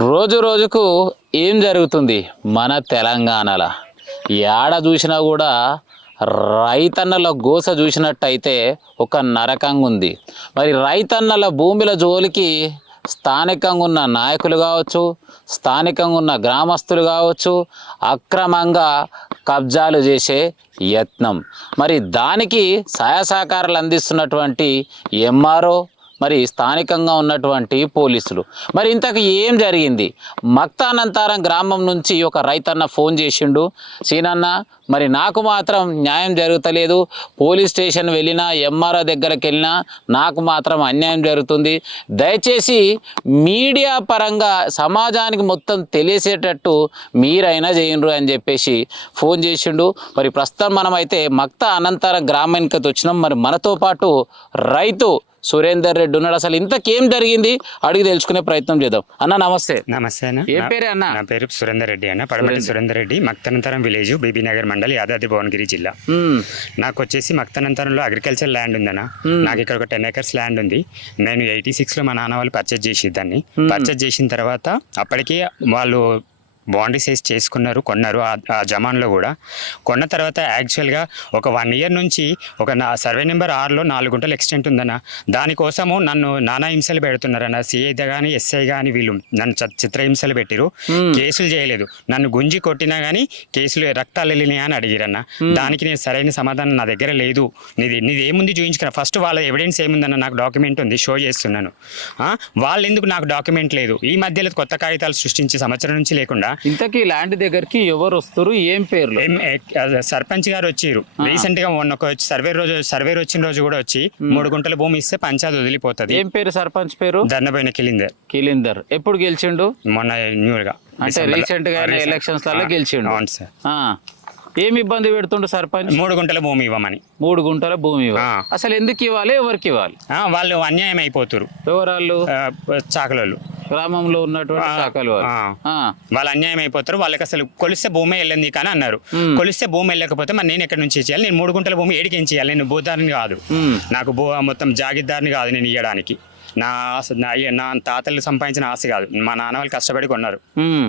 రోజు రోజుకు ఏం జరుగుతుంది మన తెలంగాణలో? ఏడ చూసినా కూడా రైతన్నల గోస చూసినట్టయితే ఒక నరకంగా ఉంది. మరి రైతన్నల భూముల జోలికి స్థానికంగా ఉన్న నాయకులు కావచ్చు, స్థానికంగా ఉన్న గ్రామస్తులు కావచ్చు, అక్రమంగా కబ్జాలు చేసే యత్నం. మరి దానికి సహాయ సహకారాలు అందిస్తున్నటువంటి ఎంఆర్ఓ, మరి స్థానికంగా ఉన్నటువంటి పోలీసులు. మరి ఇంతకు ఏం జరిగింది? మక్తానంతారం గ్రామం నుంచి ఒక రైతన్న ఫోన్ చేసిండు, సీనన్న మరి నాకు మాత్రం న్యాయం జరుగుతలేదు, పోలీస్ స్టేషన్ వెళ్ళినా ఎంఆర్ఓ దగ్గరికి వెళ్ళినా నాకు మాత్రం అన్యాయం జరుగుతుంది, దయచేసి మీడియా పరంగా సమాజానికి మొత్తం తెలిసేటట్టు మీరైనా చేయండ్రు అని చెప్పేసి ఫోన్ చేసిండు. మరి ప్రస్తుతం మనమైతే మక్తా అనంతరం గ్రామానికి వచ్చినాం. మరి మనతో పాటు రైతు సురేందర్ రెడ్డి ఉన్నాడు. అసలు ఇంతకేం జరిగింది అడిగి తెలుసుకునే ప్రయత్నం చేద్దాం. అన్న నమస్తే. నమస్తే అన్న. ఏ పేరే అన్న? నా పేరు సురేందర్ రెడ్డి అన్న, పడమటి సురేందర్ రెడ్డి, మక్తనంతరం విలేజ్, బీబీనగర్ మండల్, యాదాద్రి భువనగిరి జిల్లా. నాకు వచ్చేసి మక్తనంతరంలో అగ్రికల్చర్ ల్యాండ్ ఉందన్న. నాకు ఇక్కడ ఒక 10 acres ల్యాండ్ ఉంది. నేను 86లో మా నాన్న వాళ్ళు పర్చేజ్ చేసేదాన్ని. పర్చేజ్ చేసిన తర్వాత అప్పటికి వాళ్ళు బౌండరీ సైజ్ చేసుకున్నారు, కొన్నారు. ఆ జమాన్లో కూడా కొన్న తర్వాత యాక్చువల్గా ఒక 1 year నుంచి ఒక సర్వే నెంబర్ 6లో 4 గుంటలు ఎక్స్టెంట్ ఉందన్న. దానికోసము నన్ను నానా హింసలు పెడుతున్నారన్న. సిఐ కానీ ఎస్ఐ కానీ వీళ్ళు నన్ను చిత్రహింసలు పెట్టిరు. కేసులు చేయలేదు, నన్ను గుంజి కొట్టినా కానీ కేసులు రక్తాలు వెళ్ళినాయా అని అడిగిరన్న. దానికి నేను సరైన సమాధానం నా దగ్గర లేదు. నీది ఏముంది చూపించుకున్నా. ఫస్ట్ వాళ్ళ ఎవిడెన్స్ ఏముందన్న, నాకు డాక్యుమెంట్ ఉంది, షో చేస్తున్నాను. వాళ్ళు ఎందుకు నాకు డాక్యుమెంట్ లేదు? ఈ మధ్యలో కొత్త కాగితాలు సృష్టించి సంవత్సరం నుంచి లేకుండా. ఇంతకీ ల్యాండ్ దగ్గరికి ఎవరు వస్తారు, ఏం పేర్లు? సర్పంచ్ గారు వచ్చిరు రీసెంట్ గా. మొన్న ఒక సర్వే వచ్చిన రోజు కూడా వచ్చి 3 గుంటల భూమి ఇస్తే పంచాయతీ వదిలిపోతుంది. ఏం పేరు సర్పంచ్ పేరు? ధర్నబోయిన కిలిందర్. ఎప్పుడు గెలిచిండు? మొన్న న్యూగా, అంటే రీసెంట్ గా ఎలక్షన్స్ లలో గెలిచిండు. అవును సార్. ఏమి ఇబ్బంది పెడుతుండు సర్పంచ్? 3 గుంటల భూమి ఇవ్వమని. 3 గుంటల భూమి అసలు ఎందుకు ఇవ్వాలి, ఎవరికి ఇవ్వాలి? వాళ్ళు అన్యాయం అయిపోతారు. ఎవరాళ్ళు? చాకలోళ్ళు, గ్రామంలో ఉన్నటువంటి శాఖలు వాళ్ళు అన్యాయం అయిపోతారు. వాళ్ళకి అసలు కొలిస్తే భూమి వెళ్ళింది కానీ అన్నారు. కొలిస్తే భూమి వెళ్ళకపోతే మరి నేను ఎక్కడి నుంచి చేయాలి? నేను 3 గుంటల భూమి ఏడికి ఏం చేయాలి? నేను భూదారిని కాదు, నాకు మొత్తం జాగిద్దారిని కాదు నేను ఇవ్వడానికి. నా తాతలు సంపాదించిన ఆశ కాదు, మా నాన్న వాళ్ళు కష్టపడి కొన్నారు.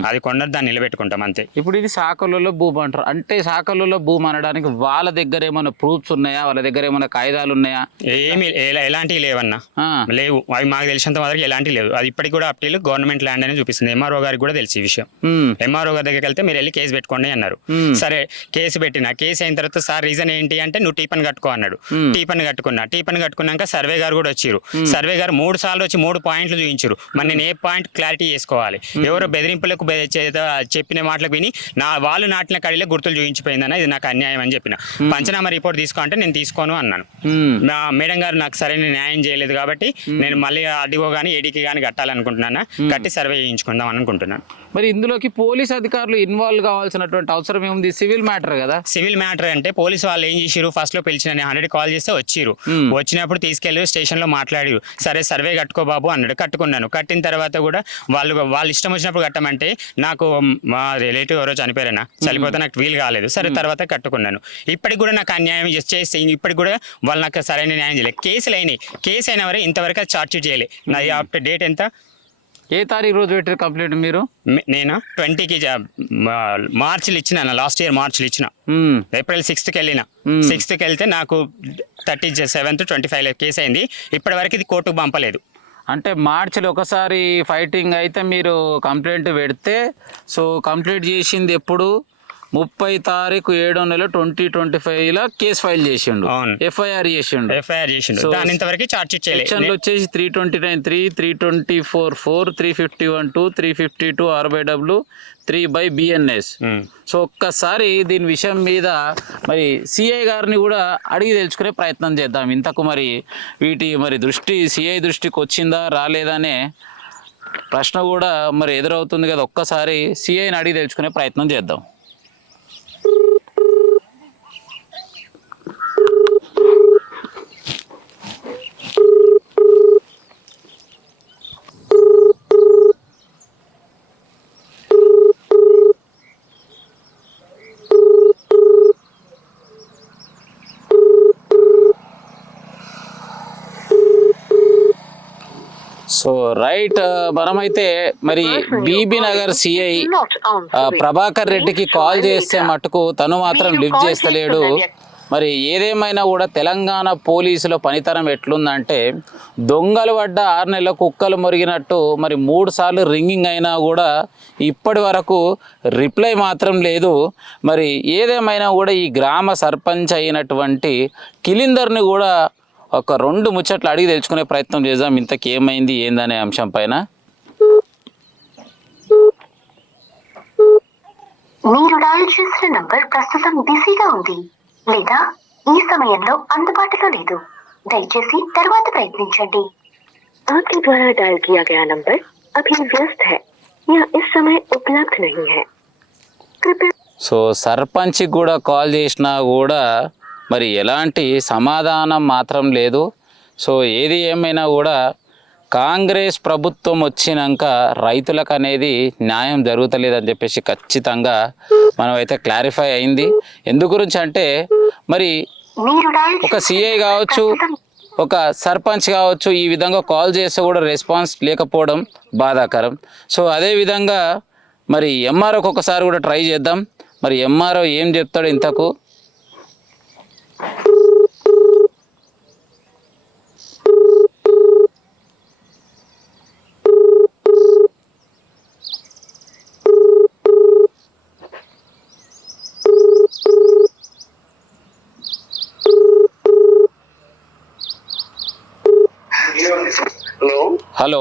అది కొన్నారు, దాన్ని నిలబెట్టుకుంటాం అంతే. ఇప్పుడు ఇది శాఖలలో భూమి అంటారు. అంటే శాఖలలో భూమి అనడానికి వాళ్ళ దగ్గర ఏమైనా ప్రూఫ్స్ ఉన్నాయా? వాళ్ళ దగ్గర ఏమైనా కాయిదాలు ఉన్నాయా? ఏమి ఎలాంటివి లేవన్నా, లేవు. అవి మాకు తెలిసినంత వరకు ఎలాంటివి లేవు. అది ఇప్పటికి కూడా అప్పటిలో గవర్నమెంట్ ల్యాండ్ అని చూపిస్తుంది. ఎంఆర్ఓ గారికి కూడా తెలిసి ఈ విషయం. ఎంఆర్ఓ గారి దగ్గరికి వెళ్తే మీరు వెళ్ళి కేసు పెట్టుకోండి అన్నారు. సరే కేసు పెట్టిన. కేసు అయిన తర్వాత సార్ రీజన్ ఏంటి అంటే నువ్వు టీపన్ కట్టుకో అన్నాడు. టీపన్ కట్టుకున్నాక సర్వే గారు కూడా వచ్చారు. సర్వే గారు 3 సార్లు వచ్చి 3 పాయింట్లు చూపించారు. మరి నేను ఏ పాయింట్ క్లారిటీ చేసుకోవాలి? ఎవరో బెదిరింపులకు చెప్పిన మాటలకు విని వాళ్ళు నాటిన కడిలో గుర్తులు చూపించిపోయిందన్న, ఇది నాకు అన్యాయం అని చెప్పిన. పంచనామా రిపోర్ట్ తీసుకో అంటే నేను తీసుకోను అన్నాను. మేడం గారు నాకు సరైన న్యాయం చేయలేదు కాబట్టి నేను మళ్ళీ ఆర్డీఓ కానీ ఏడీకి కానీ కట్టాలనుకుంటున్నాను. కట్టి సర్వే చేయించుకుందాం అనుకుంటున్నాను. మరి ఇందులోకి పోలీస్ అధికారులు ఇన్వాల్వ్ కావాల్సినటువంటి అవసరం ఏముంది? సివిల్ మ్యాటర్ కదా. సివిల్ మ్యాటర్ అంటే పోలీసు వాళ్ళు ఏం చేసారు, ఫస్ట్ లో పిలిచిన 100 కాల్ చేస్తే వచ్చిరు. వచ్చినప్పుడు తీసుకెళ్ళి స్టేషన్ లో మాట్లాడారు. సరే సర్వే కట్టుకో బాబు అన్నాడు. కట్టుకున్నాను. కట్టిన తర్వాత కూడా వాళ్ళు ఇష్టం వచ్చినప్పుడు కట్టమంటే నాకు మా రిలేటివ్ ఎవరో చనిపోయారన్నా, చనిపోతే నాకు వీలు కాలేదు. సరే తర్వాత కట్టుకున్నాను. ఇప్పటికి కూడా నాకు అన్యాయం చేస్తే ఇప్పటికి కూడా వాళ్ళు నాకు సరైన న్యాయం చేయలేదు. కేసులు అయినాయి. కేసు అయిన వరకు ఇంతవరకు అది ఛార్జ్ షీట్ చేయలేదు. నాది ఆఫ్టర్ డేట్ ఎంత? ఏ తారీఖు రోజు పెట్టారు కంప్లీట్ మీరు? నేను 20కి మార్చిలో ఇచ్చిన, లాస్ట్ ఇయర్ మార్చిలో ఇచ్చిన. ఏప్రిల్ 6కి వెళ్ళిన. 6కి వెళ్తే నాకు 37th 25 కేసు అయింది. ఇప్పటి వరకు ఇది కోర్టుకు పంపలేదు. అంటే మార్చిలో ఒకసారి ఫైటింగ్ అయితే మీరు కంప్లైంట్ పెడితే, సో కంప్లీట్ చేసింది ఎప్పుడు? 30 తారీఖు 7వ నెల 2025లో కేసు ఫైల్ చేసిండు, ఎఫ్ఐఆర్ చేసిండు. ఇంతవరకు ఛార్జ్ షీట్ చేయలేదు. సెక్షన్లు వచ్చేసి 329(3), 324(4), 351(2), 352 RBW, 3/BNS. సో ఒక్కసారి దీని విషయం మీద మరి సిఐ గారిని కూడా అడిగి తెలుసుకునే ప్రయత్నం చేద్దాం. ఇంతకు మరి మరి సిఐ దృష్టికి వచ్చిందా రాలేదనే ప్రశ్న కూడా మరి ఎదురవుతుంది కదా. ఒక్కసారి సిఐని అడిగి తెలుసుకునే ప్రయత్నం చేద్దాం. సో రైట్, మనమైతే మరి బీబీ నగర్ సిఐ ప్రభాకర్ రెడ్డికి కాల్ చేస్తే మటుకు తను మాత్రం లిఫ్ట్ చేస్తలేడు. మరి ఏదేమైనా కూడా తెలంగాణ పోలీసుల పనితనం ఎట్లుందంటే దొంగలు పడ్డ 6 నెలల కుక్కలు మురిగినట్టు మరి 3 సార్లు రింగింగ్ అయినా కూడా ఇప్పటి వరకు రిప్లై మాత్రం లేదు. మరి ఏదేమైనా కూడా ఈ గ్రామ సర్పంచ్ అయినటువంటి కిలిందర్ని కూడా ఒక 2 ముచ్చట్లు అడిగి తెలుసుకునే ప్రయత్నం చేద్దాం, ఇంతకు ఏమైంది ఏందనే అంశం పైన. మీరు డయల్ చేసిన నంబర్ ప్రస్తుతం బిజీగా ఉంది లేదా ఈ సమయంలో అందుబాటులో లేదు. దయచేసి తర్వాత ప్రయత్నించండి. आपके द्वारा डायल किया गया नंबर अभी व्यस्त है या इस समय उपलब्ध नहीं है. कृपया. సో సర్పంచ్కి కూడా కాల్ చేసినా కూడా మరి ఎలాంటి సమాధానం మాత్రం లేదు. సో ఏది ఏమైనా కూడా కాంగ్రెస్ ప్రభుత్వం వచ్చినాక రైతులకు అనేది న్యాయం జరుగుతలేదని చెప్పేసి ఖచ్చితంగా మనం అయితే క్లారిఫై అయింది. ఎందు గురించి అంటే మరి ఒక సిఐ కావచ్చు, ఒక సర్పంచ్ కావచ్చు, ఈ విధంగా కాల్ చేస్తే కూడా రెస్పాన్స్ లేకపోవడం బాధాకరం. సో అదేవిధంగా మరి ఎంఆర్ఓకి ఒకసారి కూడా ట్రై చేద్దాం. మరి ఎంఆర్ఓ ఏం చెప్తాడు ఇంతకు. హలో హలో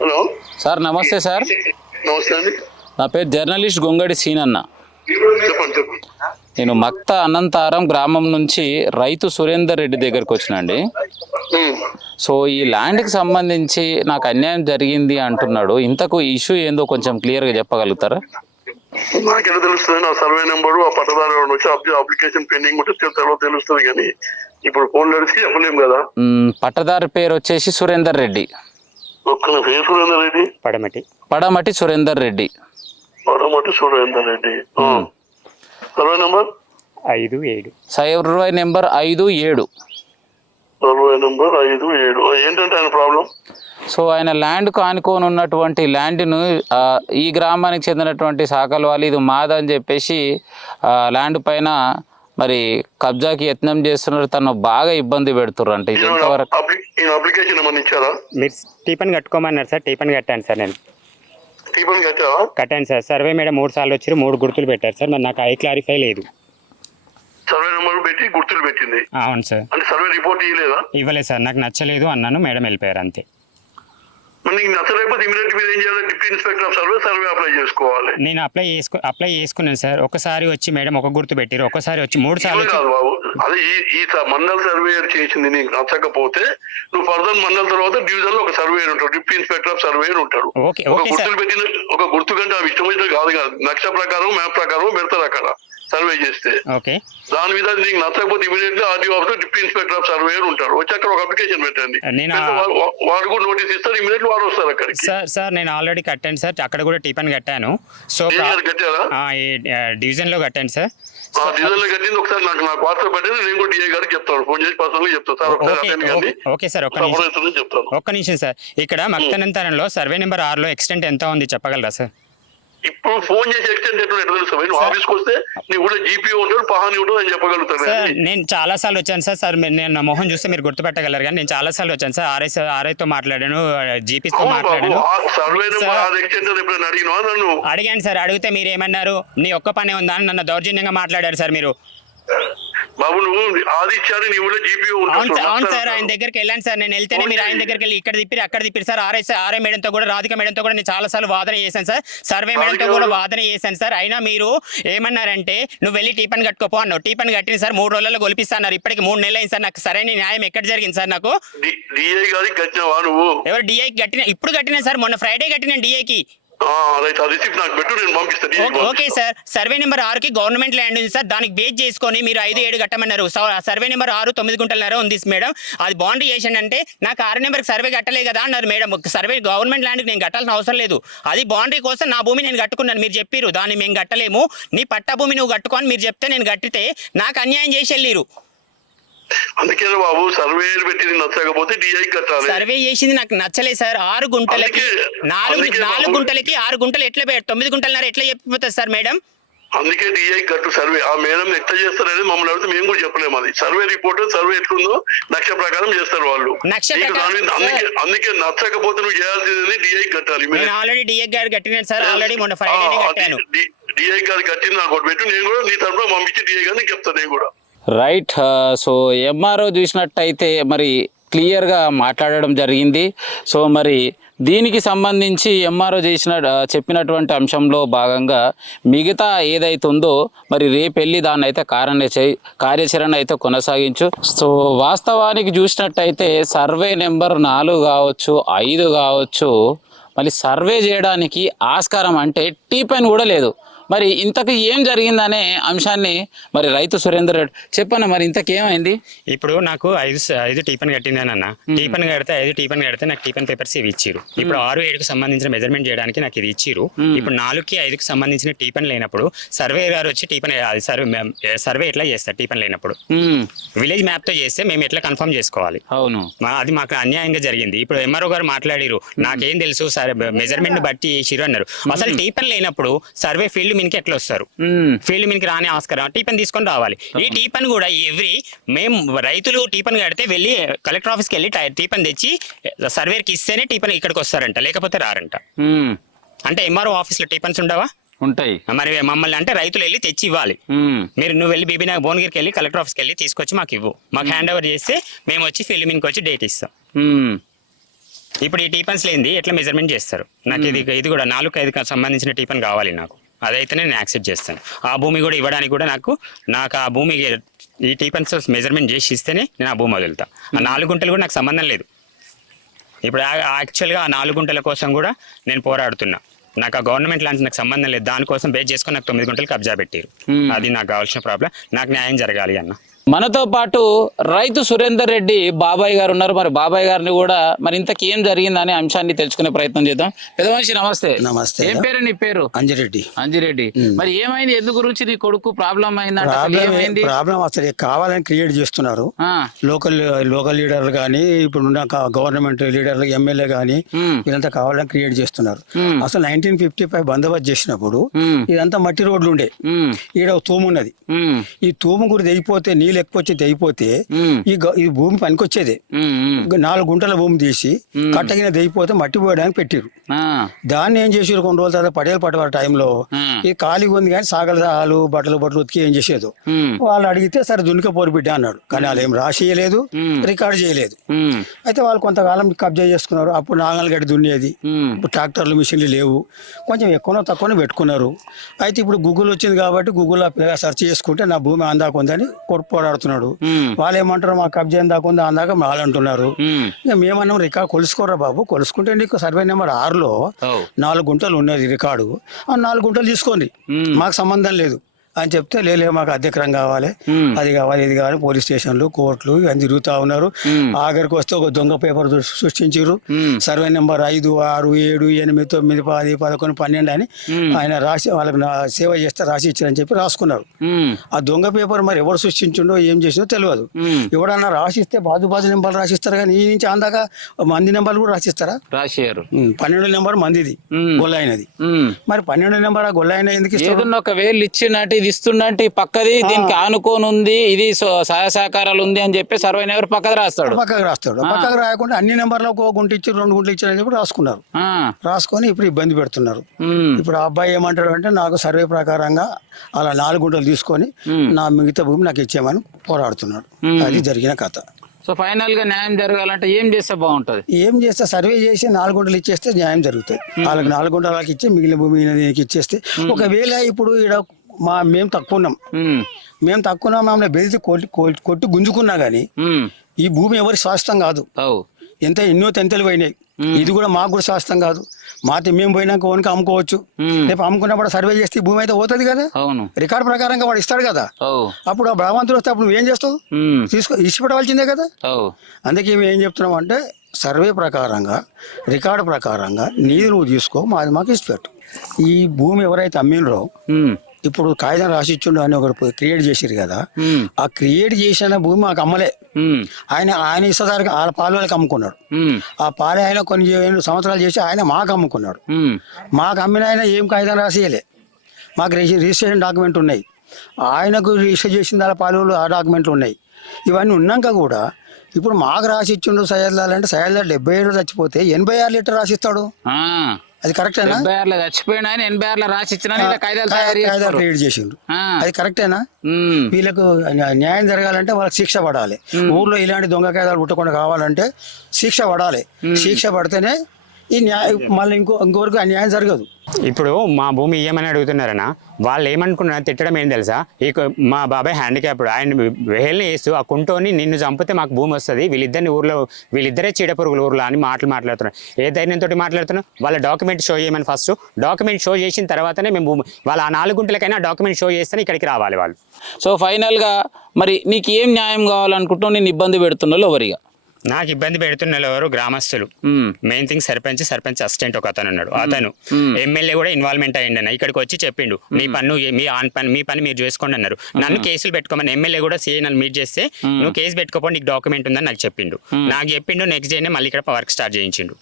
హలో సార్, నమస్తే సార్. నమస్తే అండి. నా పేరు జర్నలిస్ట్ గొంగడి సీనన్న. చెప్పండి చెప్పండి. నేను మక్త అనంతారం గ్రామం నుంచి రైతు సురేందర్ రెడ్డి దగ్గరకు వచ్చినండి. సో ఈ ల్యాండ్కి సంబంధించి నాకు అన్యాయం జరిగింది అంటున్నాడు. ఇంతకు ఇష్యూ ఏందో కొంచెం క్లియర్గా చెప్పగలుగుతారా? నాకెలా తెలుస్తుంది? నా సర్వే నెంబరు, ఆ పట్టదారు వచ్చి అప్లికేషన్ పెండింగ్ ఉంటే తర్వాత తెలుస్తుంది, కానీ ఇప్పుడు ఫోన్ నడిచి చెప్పలేము కదా. పట్టదారు పేరు వచ్చేసి సురేందర్ రెడ్డి. ఒక్క పేరు సురేందర్ రెడ్డి, పడమటి సురేందర్ రెడ్డి. పడమటి Surender Reddy. Survey number 57. Survey number 57. Survey number 57. ఏంటంటే ఆయన ప్రాబ్లం? సో ఆయన ల్యాండ్కు ఆనుకొని ఉన్నటువంటి ల్యాండ్ను ఈ గ్రామానికి చెందినటువంటి శాఖల వాళ్ళు ఇది మాదని చెప్పేసి ల్యాండ్ పైన మరి కబ్జాకి యత్నం చేస్తున్నారు. తను బాగా ఇబ్బంది పెడుతున్నారు. అంటే ఇది ఎంతవరకు అప్లికేషన్ ఏమన్నా ఇచ్చారా? మీరు టీపన్ కట్టుకోమన్నారు సార్. టీపన్ కట్టాను సార్. నేను టీపన్ కట్టావా? కట్టాను సార్. సర్వే మేడం 3 సార్లు వచ్చారు, 3 గుర్తులు పెట్టారు సార్. మరి నాకు అవి క్లారిఫై లేదు. సర్వే నెంబర్ పెట్టి గుర్తులు పెట్టింది? అవును సార్. అంటే సర్వే రిపోర్ట్ ఇవ్వలేదా? ఇవ్వలేదు సార్. నాకు నచ్చలేదు అన్నాను, మేడం వెళ్ళిపోయారు అంతే. మరి నీకు నచ్చలేకపోతే ఇమీడియట్ మీరు ఏం చేయాలి? Deputy inspector of survey apply చేసుకోవాలి. నేను అప్లై చేసుకున్నాను సార్. ఒకసారి వచ్చి మేడం ఒక గుర్తు పెట్టారు, ఒకసారి వచ్చి 3 సార్లు కాదు బాబు, అదే ఈ మండల్ సర్వేయర్ చేసింది నీకు నచ్చకపోతే నువ్వు ఫర్దర్ మండల్ తర్వాత డివిజన్ లో ఒక సర్వేయర్ ఉంటాడు, డిప్యూటీ ఇన్స్పెక్టర్ ఆఫ్ సర్వేయర్ ఉంటాడు. ఒక గుర్తులు పెట్టిన ఒక గుర్తు కంటే అవి ఇష్టం వచ్చిన కాదు కాదు, నక్ష ప్రకారం మ్యాప్ ప్రకారం పెడతారు అక్కడ సర్వే చేస్తే. దాని మీద నీకు నచ్చకపోతే immediately RDO officer deputy inspector of surveyor ఉంటారు, వచ్చి అక్కడ ఒక అప్లికేషన్ పెట్టండి. వాడు కూడా నోటీస్ ఇస్తారు, ఇమీడియట్లీ వాడు వస్తారు అక్కడికి. సార్ నేను ఆల్రెడీ కట్టాను సార్. అక్కడ కూడా టీపన్ కట్టాను. సో కట్టారా? డివిజన్ లో కట్టాను సార్. డివిజన్ లో కట్టింది ఒకసారి నాకు వాట్సాప్ పెట్టింది, నేను కూడా డిఐ గారికి చెప్తాను, ఫోన్ చేసి పర్సనల్ గా చెప్తాను సార్. ఓకే సార్, ఒక్క నిమిషం సార్. ఇక్కడ మక్తనంతరంలో సర్వే నెంబర్ 6లో ఎక్స్టెంట్ ఎంత ఉంది చెప్పగలరా సార్? ఇప్పుడు ఫోన్ చేసి ఎక్స్టెండ్ ఎట్లా తెలుస్తావు? నువ్వు ఆఫీస్కి వస్తే నీ కూడా జీపీ ఉంటాడు, పహాని ఉంటుంది అని చెప్పగలుగుతాను. సార్ నేను చాలా సార్లు వచ్చాను సార్. నేను నా మొహం చూస్తే మీరు గుర్తుపెట్టగలరు, కానీ నేను చాలా సార్లు వచ్చాను సార్. ఆర్ఐతో మాట్లాడాను, జీపీతో మాట్లాడాను. సర్వే నెంబర్ ఎక్స్టెండ్ ఎప్పుడైనా అడిగినా నన్ను? అడిగాను సార్. అడిగితే మీరు ఏమన్నారు? నీ ఒక్క పనే ఉందా అని నన్ను దౌర్జన్యంగా మాట్లాడారు సార్ మీరు. బాబు నువ్వు ఆది ఇచ్చారు, నీ ఊళ్ళో జీపీ అవును సార్. ఆయన దగ్గరికి వెళ్ళాను సార్. నేను వెళ్తేనే మీరు ఆయన దగ్గరికి వెళ్ళి ఇక్కడ తిప్పిరి అక్కడ తిప్పిరి సార్. ఆర్ఐ మేడంతో కూడా, రాధిక మేడంతో కూడా నేను చాలా సార్లు వాదన చేశాను సార్. సర్వే మేడంతో కూడా వాదన చేశాను సార్. అయినా మీరు ఏమన్నారంటే నువ్వు వెళ్ళి టీపన్ కట్టుకోపో అన్నావు. టీపన్ కట్టిన సార్ 3 రోజుల్లో గొలిపిస్తాన్నారు. ఇప్పటికి 3 నెలలు అయింది సార్. నాకు సరైన న్యాయం ఎక్కడ జరిగింది సార్? నాకు డిఐ గారికి కట్టినవా నువ్వు? ఎవరు డిఐకి కట్టిన? ఇప్పుడు కట్టినా సార్, మొన్న ఫ్రైడే కట్టిన డిఐకి. Okay sir. సర్వే నెంబర్ 6కి గవర్నమెంట్ ల్యాండ్ ఉంది సార్. దానికి బేస్ చేసుకొని మీరు 5-7 కట్టమన్నారు. సర్వే నెంబర్ 6 9 గుంటలన్నర ఉంది మేడం. అది బౌండరీ చేసిందంటే నాకు 6 నెంబర్కి సర్వే కట్టలే కదా అన్నారు మేడం. సర్వే గవర్నమెంట్ ల్యాండ్కి నేను కట్టాల్సిన అవసరం లేదు. అది బౌండరీ కోసం నా భూమి నేను కట్టుకున్నాను. మీరు చెప్పారు దాన్ని మేము కట్టలేము, నీ పట్టా భూమి నువ్వు కట్టుకొని మీరు చెప్తే నేను కట్టితే నాకు అన్యాయం చేసి వెళ్ళిరు. అందుకే బాబు సర్వే పెట్టి నచ్చకపోతే డిఐ కట్టాలి. సర్వే చేసింది నాకు నచ్చలేదు సార్. 6 గుంటలకి నాలుగు గుంటలకి 6 గుంటలు ఎట్లా 9 గుంటలన్నర ఎట్లా చెప్పిపోతుంది సార్ మేడం? అందుకే డిఐ కట్టు సర్వే. ఆ మేడం ఎట్లా చేస్తారనేది మమ్మల్ని అడిగితే మేము కూడా చెప్పలేము. అది సర్వే రిపోర్ట్, సర్వే ఎట్లుందో నక్ష ప్రకారం చేస్తారు వాళ్ళు. అందుకే నచ్చకపోతే నువ్వు చేయాల్సింది డిఐ కట్టాలి. ఆల్రెడీ డిఐ గారు కట్టినాను సార్, ఆల్రెడీ మొన్న ఫ్రైడే కట్టాను. డిఐ గారు కట్టింది నాకు ఒకటి పెట్టు, నేను కూడా నీ తరఫున పంపించి డిఐ గారిని చెప్తాను నేను కూడా. రైట్. సో ఎంఆర్ఓ చూసినట్టయితే మరి క్లియర్గా మాట్లాడడం జరిగింది. సో మరి దీనికి సంబంధించి ఎంఆర్ఓ చెప్పినటువంటి అంశంలో భాగంగా మిగతా ఏదైతే ఉందో మరి రేపు వెళ్ళి దాన్ని అయితే కార్యాచరణ అయితే కొనసాగించు. సో వాస్తవానికి చూసినట్టయితే సర్వే నెంబర్ 4 కావచ్చు, 5 కావచ్చు, మళ్ళీ సర్వే చేయడానికి ఆస్కారం అంటే టీ పెన్ కూడా లేదు. మరి ఇంతకు ఏం జరిగిందనే అంశాన్ని మరి రైతు సురేందర్ రెడ్డి చెప్పన్న, మరి ఇంతకు ఏమైంది? ఇప్పుడు నాకు 5 టీపన్ కట్టిందానన్న. టీపన్ కడితే 5 టీపన్ కడితే నాకు టీపన్ పేపర్స్ ఇవి ఇచ్చిరు. ఇప్పుడు 6, 7కు సంబంధించిన మెజర్మెంట్ చేయడానికి నాకు ఇది ఇచ్చిరు. ఇప్పుడు 4కి 5కి సంబంధించిన టీపన్ లేనప్పుడు సర్వే గారు వచ్చి టీపన్ సర్వే ఎట్లా చేస్తారు? టీపన్ లేనప్పుడు విలేజ్ మ్యాప్ తో చేస్తే మేము ఎట్లా కన్ఫర్మ్ చేసుకోవాలి? అవును, అది మాకు అన్యాయంగా జరిగింది. ఇప్పుడు ఎంఆర్ఓ గారు మాట్లాడిరు, నాకేం తెలుసు సార్ మెజర్మెంట్ బట్టి చేసిరు అన్నారు. అసలు టీపన్ లేనప్పుడు సర్వే ఫీల్డ్ మీనికి ఎట్లా వస్తారు? ఫీల్డ్ మీనికి రాని ఆస్కారం టీపన్ తీసుకొని రావాలి. ఈ టీపన్ కూడా మేము రైతులు టీపన్ కడితే వెళ్ళి కలెక్టర్ ఆఫీస్కి వెళ్ళి టీపన్ తెచ్చి సర్వేకి ఇస్తేనే టీపన్ ఇక్కడికి వస్తారంట, లేకపోతే రారంట. అంటే ఎంఆర్ఓ ఆఫీస్ లో టీపన్స్ ఉండవా? ఉంటాయి. మరి మమ్మల్ని అంటే రైతులు వెళ్ళి తెచ్చి ఇవ్వాలి. నువ్వు వెళ్ళి బీబీ నగర్ భువనగిరికి వెళ్ళి కలెక్టర్ ఆఫీస్కి వెళ్ళి తీసుకొచ్చి మాకు ఇవ్వు, మాకు హ్యాండ్ ఓవర్ చేస్తే మేము వచ్చి ఫీల్డ్ మీనికి వచ్చి డేట్ ఇస్తాం. ఇప్పుడు ఈ టీపన్స్ లేనిది ఎట్లా మెజర్మెంట్ చేస్తారు? నాకు ఇది కూడా 4, 5కి సంబంధించిన టీపన్ కావాలి నాకు. అదైతే నేను యాక్సెప్ట్ చేస్తాను. ఆ భూమి కూడా ఇవ్వడానికి కూడా నాకు ఆ భూమికి ఈ టీపన్స్ మెజర్మెంట్ చేసి ఇస్తేనే నేను ఆ భూమి వదులుతా. ఆ 4 గుంటలు కూడా నాకు సంబంధం లేదు. ఇప్పుడు యాక్చువల్గా ఆ 4 గుంటల కోసం కూడా నేను పోరాడుతున్నా. నాకు ఆ గవర్నమెంట్ లాంటి నాకు సంబంధం లేదు. దానికోసం బేస్ చేసుకొని నాకు 9 గుంటలు కబ్జా పెట్టారు. అది నాకు కావాల్సిన ప్రాబ్లం. నాకు న్యాయం జరగాలి అన్న. మనతో పాటు రైతు సురేందర్ రెడ్డి బాబాయ్ గారు ఉన్నారు. మరి బాబాయ్ గారిని కూడా మరి ఇంతకేం జరిగిందనే అంశాన్ని తెలుసుకునే ప్రయత్నం చేద్దాం. పెద్ద మనిషి నమస్తే. నమస్తే. ఏం పేరు నీ పేరు? అంజిరెడ్డి. అంజిరెడ్డి, మరి ఏమైంది? ఎందు గురించి నీ కొడుకు ప్రాబ్లం అయిందంటే? ప్రాబ్లం అసలు కావాలని క్రియేట్ చేస్తున్నారు. లోకల్ లీడర్లు కానీ ఇప్పుడు గవర్నమెంట్ లీడర్లు, ఎమ్మెల్యే కానీ వీళ్ళంతా కావాలని క్రియేట్ చేస్తున్నారు. అసలు 1955 బందోబస్తు చేసినప్పుడు ఇదంతా మట్టి రోడ్లు ఉండే. ఈడ తూము ఉన్నది. ఈ తూము కూడా తెగిపోతే నీళ్ళు ఎక్కువ వచ్చి తెగిపోతే ఈ భూమి పనికొచ్చేది. 4 గుంటల భూమి తీసి కట్టగిన తెగిపోతే మట్టి పోయడానికి పెట్టిరు. దాన్ని ఏం చేసారు, కొన్ని రోజుల తర్వాత పటేల్ పటవారి టైంలో ఇది ఖాళీగా ఉంది కానీ సాగలు బట్టలు ఉతికి ఏం చేసేదో వాళ్ళు అడిగితే సరే దున్నికపోరు బిడ్డ అన్నాడు. కానీ వాళ్ళు ఏం రాసియలేదు, రికార్డు చేయలేదు. అయితే వాళ్ళు కొంతకాలం కబ్జా చేసుకున్నారు. అప్పుడు నాగలు గడ్డి దున్నేది. ఇప్పుడు ట్రాక్టర్లు, మిషన్లు లేవు, కొంచెం ఎక్కువనో తక్కువనో పెట్టుకున్నారు. అయితే ఇప్పుడు గూగుల్ వచ్చింది కాబట్టి గూగుల్లో పిల్లగా సెర్చ్ చేసుకుంటే నా భూమి అందాకుందని పోరాడుతున్నాడు. వాళ్ళు ఏమంటారు, మా కబ్జా దాకుందా అందాక వాళ్ళు అంటున్నారు. ఇక మేమన్నాం రికార్డు కొలుసుకోరా బాబు, కొలుసుకుంటే నీకు సర్వే నెంబర్ 6లో 4 గుంటలు ఉన్నది రికార్డు, ఆ 4 గుంటలు తీసుకోండి, మాకు సంబంధం లేదు అని చెప్తే లేదు మాకు అధ్యక్షం కావాలి, అది కావాలి, ఇది కావాలి. పోలీస్ స్టేషన్లు, కోర్టులు ఇవన్నీ తిరుగుతా ఉన్నారు. ఆఖరికి వస్తే ఒక దొంగ పేపర్ సృష్టించారు. సర్వే నెంబర్ 5, 6, 7, 8, 9, 10, 11, 12 అని ఆయన రాసి వాళ్ళకి సేవ చేస్తే రాసి ఇచ్చారని చెప్పి రాసుకున్నారు. ఆ దొంగ పేపర్ మరి ఎవరు సృష్టించిండో ఏం చేసిందో తెలియదు. ఎవడన్నా రాసిస్తే బాజు నెంబర్లు రాసిస్తారు కానీ ఈ నుంచి అందాక మంది నెంబర్లు కూడా రాసిస్తారా? రాసియారు. 12 నెంబర్ మందిది గొల్లైనది. మరి 12 నెంబర్ ఆ గొల్లైన ఎందుకు ఇస్తారు? ఒకవేళ ఇచ్చినట్టు ఇస్తున్నట్టు పక్కది దీనికి ఆనుకోని ఉంది, ఇది సహాయ సహకారాలు ఉంది అని చెప్పి సర్వే నెంబర్ పక్కకు రాస్తాడు. పక్కకు రాయకుండా అన్ని నెంబర్లో ఒక గుంట ఇచ్చి 2 గుంటలు ఇచ్చారని చెప్పి రాసుకున్నారు. రాసుకొని ఇప్పుడు ఇబ్బంది పెడుతున్నారు. ఇప్పుడు ఆ అబ్బాయి ఏమంటాడు అంటే నాకు సర్వే ప్రకారంగా అలా 4 గుంటలు తీసుకొని నా మిగతా భూమి నాకు ఇచ్చేయమని పోరాడుతున్నాడు. అది జరిగిన కథ. సో ఫైనల్ గా న్యాయం జరగాలంటే ఏం చేస్తే బాగుంటది? ఏం చేస్తే సర్వే చేసి 4 గుంటలు ఇచ్చేస్తే న్యాయం జరుగుతుంది. వాళ్ళకి 4 గుంటలకి ఇచ్చి మిగిలిన భూమి ఇచ్చేస్తే, ఒకవేళ ఇప్పుడు ఇక్కడ మేము తక్కువ ఉన్నాం, మమ్మల్ని బెదిరి కొట్టి గుంజుకున్నా గానీ ఈ భూమి ఎవరి శాస్త్రం కాదు. ఎన్నో తెంతలు పోయినాయి. ఇది కూడా మాకు కూడా శాస్త్రం కాదు. మేము పోయినాక ఓనికి అమ్ముకోవచ్చు. రేపు అమ్ముకున్నప్పుడు సర్వే చేస్తే భూమి అయితే పోతుంది కదా, రికార్డు ప్రకారంగా వాడు ఇస్తాడు కదా. అప్పుడు ఆ భగవంతుడు వస్తే అప్పుడు నువ్వేం చేస్తావు? ఇచ్చిపెట్టవలసిందే కదా. అందుకే మేము ఏం చెప్తున్నాం అంటే సర్వే ప్రకారంగా, రికార్డు ప్రకారంగా నీది నువ్వు తీసుకో, మాది మాకు ఇచ్చిపెట్టు. ఈ భూమి ఎవరైతే అమ్మినరో ఇప్పుడు కాగితం రాసిచ్చుండు అని ఒకటి క్రియేట్ చేసిరు కదా, ఆ క్రియేట్ చేసిన భూమి మాకు అమ్మలే. ఆయన ఇష్టసారికి వాళ్ళ పాలు వాళ్ళకి అమ్ముకున్నాడు. ఆ పాలు ఆయన కొన్ని సంవత్సరాలు చేసి ఆయన మాకు అమ్ముకున్నాడు. మాకు అమ్మిన ఆయన ఏం కాగితం రాసియలే. మాకు రిజిస్ట్రేషన్ డాక్యుమెంట్ ఉన్నాయి, ఆయనకు రిజిస్టర్ చేసిన వాళ్ళ పాలు ఆ డాక్యుమెంట్లు ఉన్నాయి. ఇవన్నీ ఉన్నాక కూడా ఇప్పుడు మాకు రాసిచ్చిండు సయ్యద్లాల్ అంటే సయ్యద్లాల్ 77 చచ్చిపోతే 86 లీటర్ రాసిస్తాడు. అది కరెక్టేనా? 76 చచ్చిపోయిన ఆయన 86 రాసిచ్చిన కాగితాలు క్రియేట్ చేసిండు. అది కరెక్టేనా? వీళ్ళకు న్యాయం జరగాలంటే వాళ్ళకి శిక్ష పడాలి. ఊర్లో ఇలాంటి దొంగ కాగితాలు పుట్టకుండా కావాలంటే శిక్ష పడాలి. శిక్ష పడితేనే ఈ న్యాయం మళ్ళీ ఇంకొకరికి అన్యాయం జరగదు. ఇప్పుడు మా భూమి ఇయ్యమని అడుగుతున్నారన్న, వాళ్ళు ఏమనుకున్నారని తిట్టడం ఏం తెలుసా, మా బాబాయ్ హ్యాండిక్యాప్డ్, ఆయన వెహల్ని వేస్తూ ఆ కుంటోని నిన్ను చంపితే మాకు భూమి వస్తుంది, వీళ్ళిద్దరే చీడపురుగులు ఊర్లో అని మాట్లాడుతున్నారు. ఏ ధైర్యంతో మాట్లాడుతున్నాం? వాళ్ళ డాక్యుమెంట్ షో చేయమని ఫస్ట్ డాక్యుమెంట్ షో చేసిన తర్వాతనే మేము భూమి వాళ్ళ ఆ 4 గుంటలకైనా డాక్యుమెంట్ షో చేస్తేనే ఇక్కడికి రావాలి వాళ్ళు. సో ఫైనల్గా మరి నీకు ఏం న్యాయం కావాలనుకుంటున్నావు? నేను ఇబ్బంది పెడుతున్నావు ఎవరిగా? నాకు ఇబ్బంది పెడుతున్న ఎవరు గ్రామస్తులు. మెయిన్ థింగ్ సర్పంచ్ అసిస్టెంట్ ఒక అతను ఉన్నాడు. అతను ఎమ్మెల్యే కూడా ఇన్వాల్వ్మెంట్ అయ్యిండు అన్న. ఇక్కడికి వచ్చి చెప్పిండు మీ పని మీరు చేసుకోండి అన్నారు. నన్ను కేసులు పెట్టుకోమని ఎమ్మెల్యే కూడా సీఏ నన్ను మీట్ చేస్తే నువ్వు కేసు పెట్టుకోపోండి నీకు డాక్యుమెంట్ ఉందని నాకు చెప్పిండు. నెక్స్ట్ డేనే మళ్ళీ ఇక్కడ వర్క్ స్టార్ట్ చేయించిండు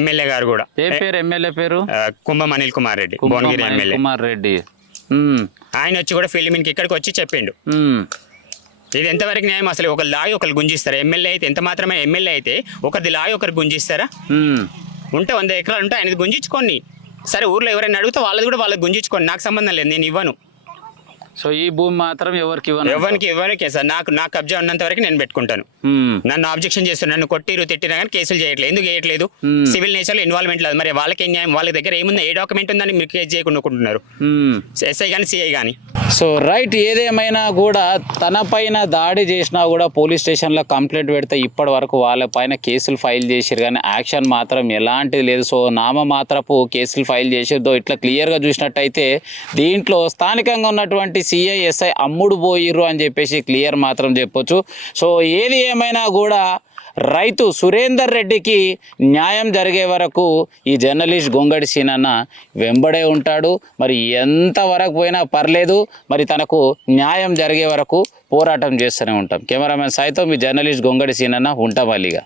ఎమ్మెల్యే గారు కూడా. ఏ పేరు ఎమ్మెల్యే పేరు? కుంభం అనిల్ కుమార్ రెడ్డి, భువనగిరి ఎమ్మెల్యే. కుమార్ రెడ్డి ఆయన వచ్చి కూడా ఫిలిమిన్కి ఇక్కడికి వచ్చి చెప్పిండు. ఇది ఎంతవరకు న్యాయం? అసలు ఒకరు లాగి ఒకరు గుంజిస్తారా? ఎమ్మెల్యే అయితే ఎంత మాత్రమే ఎమ్మెల్యే అయితే ఒకరిది లాగి ఒకరు గుంజిస్తారా? ఉంటే 100 ఎకరాలు ఉంటే ఆయనది గుంజించుకోండి. సరే ఊర్లో ఎవరైనా అడిగితే వాళ్ళది కూడా వాళ్ళకి గుంజించుకోండి, నాకు సంబంధం లేదు, నేను ఇవ్వను. సో ఈ భూమి మాత్రం ఎవరికి సార్ నాకు కబ్జా ఉన్నంత వరకు నేను పెట్టుకుంటాను. నన్ను ఆబ్జెక్షన్ చేస్తున్నారు, నన్ను కొట్టిరు తిట్టినా కానీ కేసులు చేయట్లేదు. ఎందుకు చేయట్లేదు? సివిల్ నేచర్లో ఇన్వాల్వ్మెంట్ లేదు. మరి వాళ్ళకి ఏం న్యాయం? వాళ్ళ దగ్గర ఏముంది? ఏ డాక్యుమెంట్ ఉందని మీరు కేసు చేయకుండా అనుకుంటున్నారు, ఎస్ఐ కానీ సిఐ కానీ. సో రైట్, ఏదేమైనా కూడా తన పైన దాడి చేసినా కూడా పోలీస్ స్టేషన్లో కంప్లైంట్ పెడితే ఇప్పటి వరకు వాళ్ళ పైన కేసులు ఫైల్ చేసిరు కానీ యాక్షన్ మాత్రం ఎలాంటిది లేదు. సో నామమాత్రపు కేసులు ఫైల్ చేసిర్దో ఇట్లా క్లియర్గా చూసినట్టయితే దీంట్లో స్థానికంగా ఉన్నటువంటి సిఐ ఎస్ఐ అమ్ముడు పోయిర్రు అని చెప్పేసి క్లియర్ మాత్రం చెప్పొచ్చు. సో ఏది ఏమైనా కూడా రైతు సురేందర్ రెడ్డికి న్యాయం జరిగే వరకు ఈ జర్నలిస్ట్ గొంగడి సీనన్న వెంబడే ఉంటాడు. మరి ఎంతవరకు పోయినా పర్లేదు, మరి తనకు న్యాయం జరిగే వరకు పోరాటం చేస్తూనే ఉంటాం. కెమెరామెన్ సాయితో మీ జర్నలిస్ట్ గొంగడి సీనన్న ఉంటాం. మళ్ళీగా